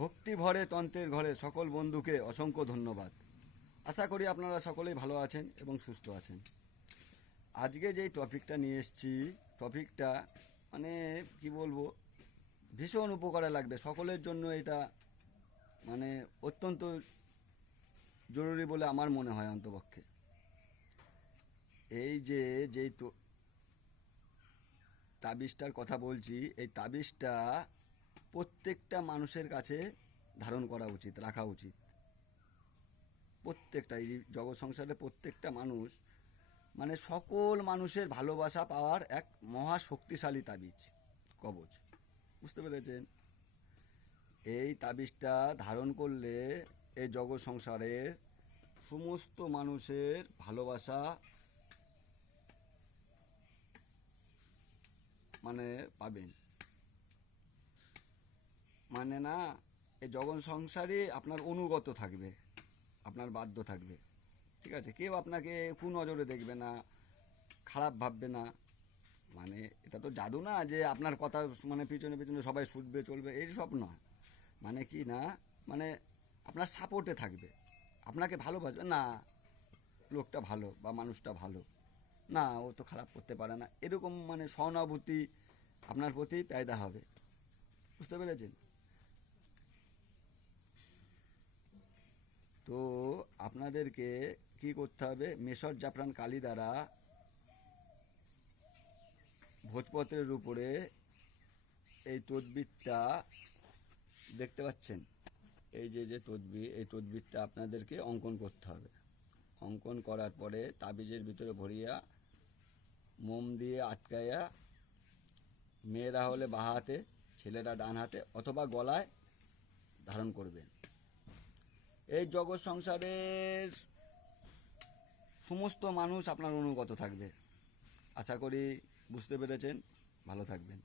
ভক্তি ভরে তন্ত্রের ঘরে সকল বন্ধুকে অসংখ্য ধন্যবাদ। আশা করি আপনারা সকলেই ভালো আছেন এবং সুস্থ আছেন। আজকে যেই টপিকটা নিয়ে এসেছি, টপিকটা মানে কি বলবো, ভীষণ উপকারে লাগবে সকলের জন্য। এটা মানে অত্যন্ত জরুরি বলে আমার মনে হয় অন্তপক্ষে। এই যে যেই তাবিজটার কথা বলছি, এই তাবিজটা প্রত্যেকটা মানুষের কাছে ধারণ করা উচিত, রাখা উচিত। প্রত্যেকটা এই জগৎ সংসারে প্রত্যেকটা মানুষ মানে সকল মানুষের ভালোবাসা পাওয়ার এক মহা শক্তিশালী তাবিজ, কবচ। বুঝতে পেরেছেন? এই তাবিজটা ধারণ করলে এই জগৎ সংসারের সমস্ত মানুষের ভালোবাসা মানে পাবেন। মানে না, এই জগৎ সংসারে আপনার অনুগত থাকবে, আপনার বাধ্য থাকবে। ঠিক আছে? কেউ আপনাকে কুনজরে দেখবে না, খারাপ ভাববে না। মানে এটা তো জাদু না যে আপনার কথা মানে পিছনে পিছনে সবাই শুনবে চলবে, এই সব না। মানে কি না, মানে আপনার সাপোর্টে থাকবে, আপনাকে ভালোবাসবে না, লোকটা ভালো বা মানুষটা ভালো না, ও তো খারাপ করতে পারে না, এরকম মানে সহানুভূতি আপনার প্রতি পেয়দা হবে। বুঝতে পেরেছেন? তো আপনাদেরকে কি করতে হবে, মেসর জাফরান কালি দ্বারা ভোজপত্রের উপরে এই তদবিরটা দেখতে পাচ্ছেন, এই যে তদবির, এই তদবিরটা আপনাদেরকে অঙ্কন করতে হবে। অঙ্কন করার পরে তাবিজের ভিতরে ভরিয়া মোম দিয়ে আটকাইয়া, মেয়েরা হলে বাঁ হাতে, ছেলেরা ডান হাতে অথবা গলায় ধারণ করবেন। এই জগৎ সংসারের সমস্ত মানুষ আপনার অনুগত থাকবে। আশা করি বুঝতে পেরেছেন। ভালো থাকবেন।